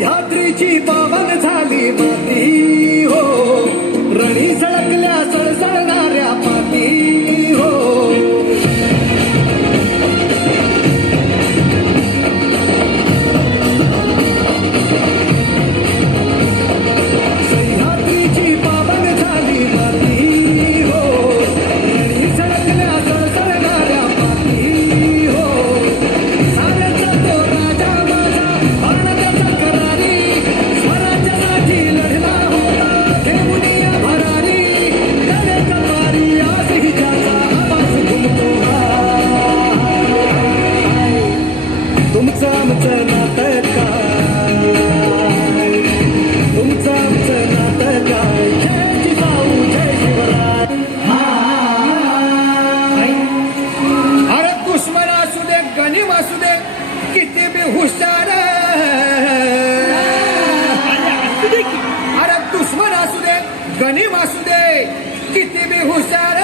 सह्याद्रीची पावन झाली माती हो, रणी झळकल्या सळसळणाऱ्या पाती हो. सह्याद्रीची पावन झाली माती हो, रणी झळकल्या सळसळणाऱ्या पाती हो. साऱ्याचा तो राजा माझा भारताचा करारी, स्वराज्यासाठी लढला होता घेऊन या भरारी. लढ्याच्या पारी आज हिच्याचा आवाज घुमतो हाय. तुमचं आमचं नातं काय, तुमचं आमचं नातं काय. जय जिजाऊ जय शिवराय. अरे दुश्मन असू दे गनिम असू दे किती बी हुशार, अरे दुश्मन असू दे गनिम असू दे किती बी हुशार.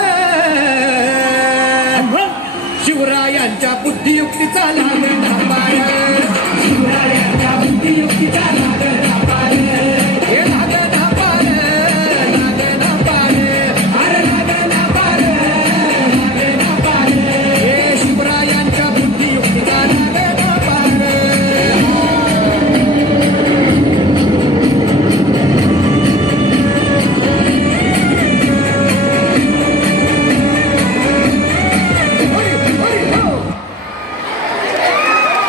शिवरायांच्या बुद्धियुक्तीचा लाल धाबा